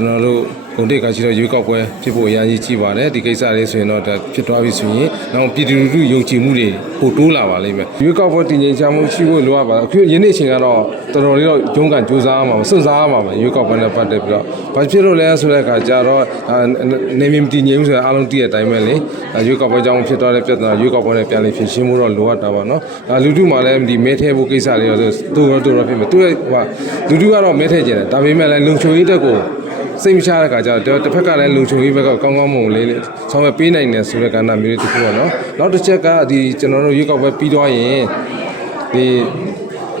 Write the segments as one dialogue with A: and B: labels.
A: ကျွန်တော်တို့ဂုံတိတ်ကရှိတော့ရွေးကောက်ပွဲဖြစ်ဖို့အများကြီးကြည့်ပါတယ်ဒီကိစ္စလေးဆိုရင်တော့ဒါဖြစ်သွားပြီဆိုရင်နောက်ပြည်သူလူထုယုံကြည်မှုတွေပိုတိုးလာပါလိမ့်မယ်ရွေးကောက်ပွဲတည်ငြိမ်ချမှုရှိဖို့လိုအပ်ပါတယ်အခုယနေ့အချိန်ကတော့တော်တော်လေးတော့ဂျုံးကန်ကြိုးစားရမှာစွန့်စားရမှာပဲရွေးကောက်ပွဲနဲ့ပတ်သက်ပြီးတော့ဘာဖြစ်လို့လဲဆိုတဲ့အခါကျတော့အာနေမည်မတည်ငြိမ်ဘူးဆိုရင်အားလုံးတည့်တဲ့အတိုင်းပဲလေအာရွေးကောက်ပွဲကြောင့်ဖြစ်သွားတဲ့ပြဿနာရွေးကောက်ပွဲနဲ့ပြန်လည်ဖြေရှင်းဖို့တော့လိုအပ်တာပါနော်ဒါလူထုမှလည်းဒီမဲထဲဖို့ကိစ္စလေးတော့တူတော့တူတော့ဖြစ်မယ်သူရဲ့ဟိုလူထုကတော့မဲထဲကျင်တယ်ဒါပေမဲ့လည်းလုံခြုံရေးတက်ကို စိတ်မချတဲ့ခါကျတော့တစ်ဖက်ကလည်းလုံခြုံရေးဘက်ကကောင်းကောင်းမွန်လေးလေးဆောင်ရွက်ပေးနိုင်တယ်ဆိုတဲ့ကဏ္ဍမျိုးလေးတစ်ခုပေါ့နော်နောက်တစ်ချက်ကဒီကျွန်တော်တို့ရွေးကောက်ပွဲပြီးသွားရင်ဒီ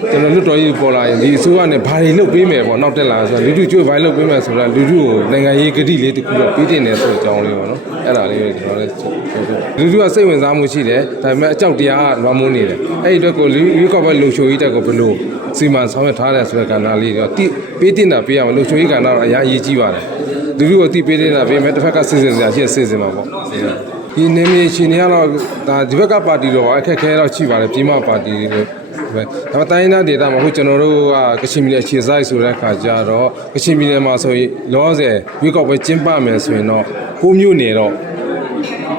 A: ကျွန်တော်လွတ်တော်ရေးပေါ်လာရင်ဒီအစိုးရနဲ့ဘာတွေလုပ်ပေးမယ်ပေါ့နောက်တက်လာဆိုတော့လူထုကြိုးဘာလုပ်ပေးမယ်ဆိုတော့လူထုကိုနိုင်ငံရေးဂတိလေးတစ်ခုတော့ပေးတင်တယ်ဆိုတဲ့အကြောင်းလေးပေါ့နော်အဲ့ဒါလေးကိုကျွန်တော်လည်းလူထုကစိတ်ဝင်စားမှုရှိတယ်ဒါပေမဲ့အကြောက်တရားကလွှမ်းမိုးနေတယ်အဲ့ဒီအတွက်ကိုရွေးကောက်ပွဲလုံခြုံရေးတက်ကိုဘယ်လိုစီမံဆောင်ရွက်ထားတယ်ဆိုတဲ့ကဏ္ဍလေးတော့တိပေးတင်တာပေးရမယ်လုံခြုံရေးကဏ္ဍတော့အများကြီးကြီးပါတယ်လူလူကိုတိပေးနေတာပေးမယ်တစ်ဖက်ကစစ်စစ်စရာရှိစစ်စစ်မှာပေါ့ ဒီနေမြေရှင်တွေကတော့ဒါဒီဘက်ကပါတီတော့အခက်ခဲတော့ရှိပါတယ်ပြည်မပါတီတွေပဲဒါပေမဲ့တိုင်းဒေသမှာဟိုကျွန်တော်တို့ကကချင်ပြည်နယ်အခြေစိုက်ဆိုတဲ့အခါကျတော့ကချင်ပြည်နယ်မှာဆိုရင်လောဆယ်ရွေးကောက်ပွဲကျင်းပမယ်ဆိုရင်တော့ကိုမျိုးနေတော့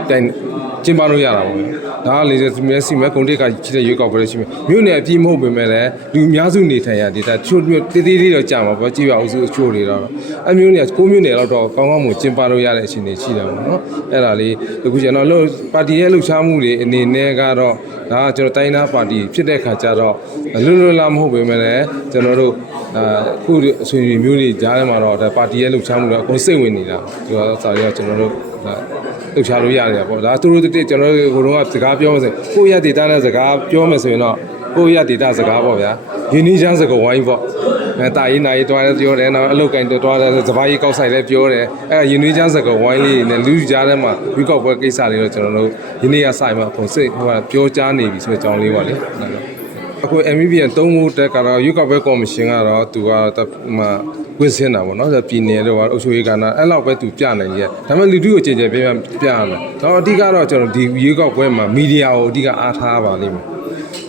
A: တိုင် ကျင်းပလို့ရတာပေါ့ဒါကလေမျက်စိမဲ့ကုန်တိတ်ကရှိတဲ့ရွေးကောက်ပွဲရှိမယ်မြို့နယ်အပြည့်မဟုတ်ပေမဲ့လည်းလူအများစုနေထိုင်ရဒေသချို့မြို့တေးသေးလေးတော့ကြာမှာပေါ့ကြည့်ရအောင်စုအချို့တွေတော့အမျိုးနယ်ကိုမြို့နယ်တော့ကောင်းကောင်းမွန်ကျင်းပလို့ရတဲ့အခြေအနေရှိတယ်ပေါ့နော်အဲ့ဒါလေးအခုကျွန်တော်လို့ပါတီရဲ့လှုပ်ရှားမှုတွေအနေနဲ့ကတော့ဒါကကျွန်တော်တိုင်းသားပါတီဖြစ်တဲ့ခါကျတော့လွတ်လွတ်လားမဟုတ်ပေမဲ့လည်းကျွန်တော်တို့အခုအဆွေမျိုးတွေကြားထဲမှာတော့ဒါပါတီရဲ့လှုပ်ရှားမှုတော့အကုန်စိတ်ဝင်နေတာဒီတော့စာရီကကျွန်တော်တို့ လှုပ်ရှားလို့ရတယ်ပေါ့ဒါသူတို့တစ်ကျွန်တော်တို့ဟိုတုန်းကစကားပြောမယ်ဆိုကိုယ့်ရဲ့ဒေတာနဲ့စကားပြောမယ်ဆိုရင်တော့ကိုယ့်ရဲ့ဒေတာစကားပေါ့ဗျာယင်းနှီးချမ်းစကားဝိုင်းပေါ့အဲတာရေးနာရေးတွားတယ်ပြောတယ်နောက်အလုတ်ကင်တွားတယ်စပားရေးကောက်ဆိုင်လည်းပြောတယ်အဲယင်းနှီးချမ်းစကားဝိုင်းလေးနဲ့လူကြားထဲမှာဝီကောက်ပွဲကိစ္စလေးတော့ကျွန်တော်တို့ယင်းနေ့ကဆိုင်မှာပုံစိတ်ဟိုကပြောကြားနေပြီဆိုတဲ့အကြောင်းလေးပါလေအခု MVPN သုံးဖို့တက်ကတော့ရွေးကောက်ပွဲကော်မရှင်ကတော့သူကမှ ဝင်စင်းတာပေါ့နော်ပြည်နယ်တော့အုပ်ချုပ်ရေးကဏ္ဍအဲ့လောက်ပဲသူပြနိုင်ရဲ့ဒါပေမဲ့လူထုကိုကြင်ကြင်ပြပြပြရမယ်တော့အဓိကတော့ကျွန်တော်ဒီရွေးကောက်ပွဲမှာမီဒီယာကိုအဓိကအားထားပါလိမ့်မယ်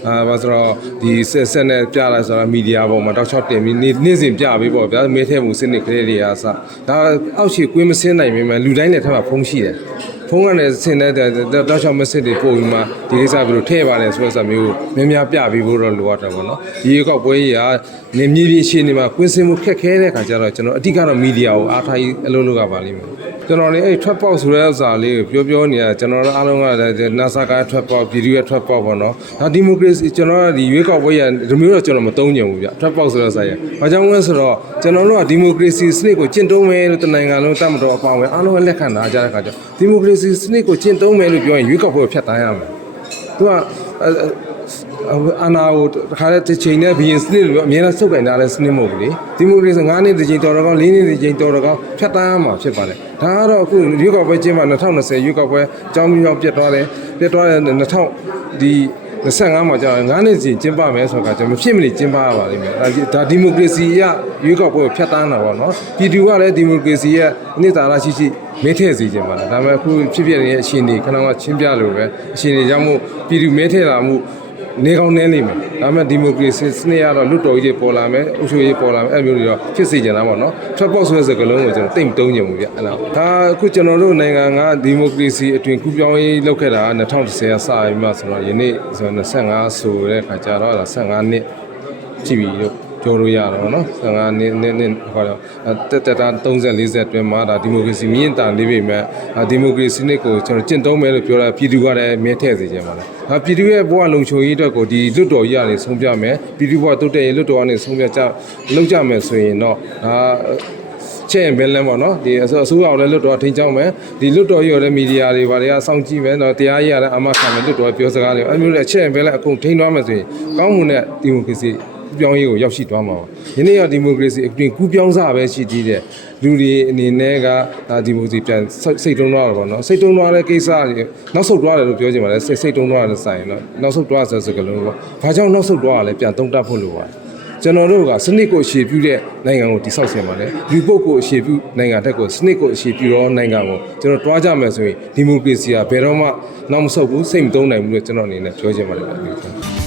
A: အာဘာဆိုတော့ဒီဆက်ဆက်နဲ့ပြလာဆိုတော့မီဒီယာပေါ်မှာတောက်ချောက်တင်ပြီးနေ့နေ့စဉ်ပြပေးပေါ့ဗျာမဲထဲမှုစနစ်ကလေးတွေအားစဒါအောက်ရှိကွင်းမစင်းနိုင်ပေမဲ့လူတိုင်းလည်းထပ်မှာဖုံးရှိတယ် ဖုန်းကနေဆင်းတဲ့တောက်ချောက် message တွေပို့ပြီးမှဒီကိစ္စဘယ်လိုထည့်ပါလဲဆိုတဲ့မျိုးများများပြပြီးဖို့တော့လိုအပ်တယ်ပေါ့နော်ဒီရေကောက်ပွဲကြီးကနေမြေပြင်ရှင်းနေမှာကွင်းစင်မှုခက်ခဲတဲ့ခါကျတော့ကျွန်တော်အဓိကတော့မီဒီယာကိုအားထားကြီးအလုပ်လုပ်ရပါလိမ့်မယ်ကျွန်တော်လည်းအဲ့ထွက်ပေါက်ဆိုတဲ့ဥစ္စာလေးကိုပြောပြောနေတာကျွန်တော်တို့အားလုံးကလည်း NASA ကထွက်ပေါက်ပြည်သူရဲ့ထွက်ပေါက်ပေါ့နော်ဒါဒီမိုကရေစီကျွန်တော်ကဒီရွေးကောက်ပွဲရဒီမျိုးတော့ကျွန်တော်မသုံးညံဘူးဗျထွက်ပေါက်ဆိုတဲ့ဥစ္စာရဘာကြောင့်လဲဆိုတော့ကျွန်တော်တို့ကဒီမိုကရေစီစနစ်ကိုကျင့်သုံးမယ်လို့တနိုင်ငံလုံးတတ်မတော်အပေါင်းပဲအားလုံးကလက်ခံထားကြတဲ့ခါကျဒီမိုကရေစီစနစ်ကိုကျင့်သုံးမယ်လို့ပြောရင်ရွေးကောက်ပွဲကိုဖျက်ဆီးရမယ်သူကအာနာကိုတခါတည်းတစ်ချိန်နဲ့ဘီရင်စနစ်လိုအများနဲ့စုပ်ကင်ထားတဲ့စနစ်မဟုတ်ဘူးလေဒီမိုကရေစီ9နှစ်တစ်ချိန်တော်တော်ကောင်း4နှစ်တစ်ချိန်တော်တော်ကောင်းဖျက်ဆီးရမှာဖြစ်ပါတယ်ဒါကတော့အခုရွေးကောက်ပွဲကျင်းပ2020ရွေးကောက်ပွဲအကြောင်းမျိုးပြတ်သွားတယ်ပြတ်သွားတယ်2000ဒီ 25မှာကျတော့9နှစ်စီကျင်းပမယ်ဆိုတော့ကျွန်တော်မဖြစ်မနေကျင်းပရပါလိမ့်မယ်ဒါဒီမိုကရေစီရရွေးကောက်ပွဲကိုဖျက်ဆီးတာပေါ့နော်ပြည်သူကလည်းဒီမိုကရေစီရဲ့အနှစ်သာရရှိရှိမဲထည့်စီခြင်းပါလားဒါပေမဲ့အခုဖြစ်ဖြစ်နေတဲ့အခြေအနေခဏကချင်းပြလို့ပဲအခြေအနေကြောင့်မို့ပြည်သူမဲထည့်လာမှု နေကောင်းနေလိမ့်မယ်ဒါပေမဲ့ဒီမိုကရေစီစနစ်ကတော့လွတ်တော်ကြီးပေါ်လာမယ်အုပ်ချုပ်ရေးပေါ်လာမယ်အဲ့မျိုးတွေတော့ဖြစ်စေချင်တာပေါ့နော်ထွက်ပေါက်ဆိုတဲ့စကားလုံးကိုကျွန်တော်တိတ်မတုံးညံဘူးဗျအဲ့ဒါဒါအခုကျွန်တော်တို့နိုင်ငံကဒီမိုကရေစီအတွင်ကူးပြောင်းရေးလုပ်ခဲ့တာ2010ကစပြီးမှဆိုတော့ယနေ့ဆို25ဆိုတဲ့ခါကျတော့15နှစ်ကြည့်ပြီလို့ ပြောလို့ရတာပေါ့နော်15နှစ်နှစ်နှစ်ဟောတော့တက်တက်တာ30 40အတွင်းမှာဒါဒီမိုကရေစီမြင့်တာနေပြီမဲ့ဒီမိုကရေစီနစ်ကိုကျွန်တော်ကျင့်သုံးမယ်လို့ပြောတာပြည်သူကလည်းမဲထည့်စေခြင်းပါလား။ဒါပြည်သူရဲ့ဘဝလုံခြုံရေးအတွက်ကိုဒီလွတ်တော်ကြီးကနေဆုံးဖြတ်မယ်ပြည်သူဘဝတုတ်တဲ့လွတ်တော်ကနေဆုံးဖြတ်ကြလောက်ကြမယ်ဆိုရင်တော့ဒါချဲ့ဘယ်လန်းပေါ့နော်ဒီအစိုးရကိုလည်းလွတ်တော်ထိန်းချောင်းမယ်ဒီလွတ်တော်ရောလည်းမီဒီယာတွေပါတွေကစောင့်ကြည့်မယ်တော့တရားရေးရတဲ့အမခံမယ်လွတ်တော်ပြောစကားတွေအဲမျိုးလည်းချဲ့ဘယ်လန်းအကုန်ထိန်းသွားမယ်ဆိုရင်ကောင်းမှုနဲ့ဒီမိုကရေစီ ကူးပြောင်းရေးကိုရောက်ရှိသွားမှာပါ။ယနေ့ကဒီမိုကရေစီအပြင်ကူးပြောင်းစားပဲရှိသေးတယ်။လူတွေအနေနဲ့ကဒီမိုကရေစီပြန်စိတ်တုံးသွားတာပေါ့နော်။စိတ်တုံးသွားတဲ့ကိစ္စတွေနောက်ဆုတ်သွားတယ်လို့ပြောချင်ပါတယ်။စိတ်တုံးသွားတဲ့ဆိုင်တော့နောက်ဆုတ်သွားဆိုတဲ့စကားလုံးပေါ့။ဘာကြောင့်နောက်ဆုတ်သွားရလဲပြန်သုံးတတ်ဖို့လိုပါတယ်။ကျွန်တော်တို့ကစနစ်ကိုအခြေပြုတဲ့နိုင်ငံကိုတိဆောက်ဆင်ပါတယ်လူပုတ်ကိုအခြေပြုနိုင်ငံတက်ကိုစနစ်ကိုအခြေပြုတော့နိုင်ငံကိုကျွန်တော်တွားကြမယ်ဆိုရင်ဒီမိုကရေစီကဘယ်တော့မှနောက်မဆုတ်ဘူးစိတ်မသုံးနိုင်ဘူးလို့ကျွန်တော်အနေနဲ့ပြောချင်ပါတယ်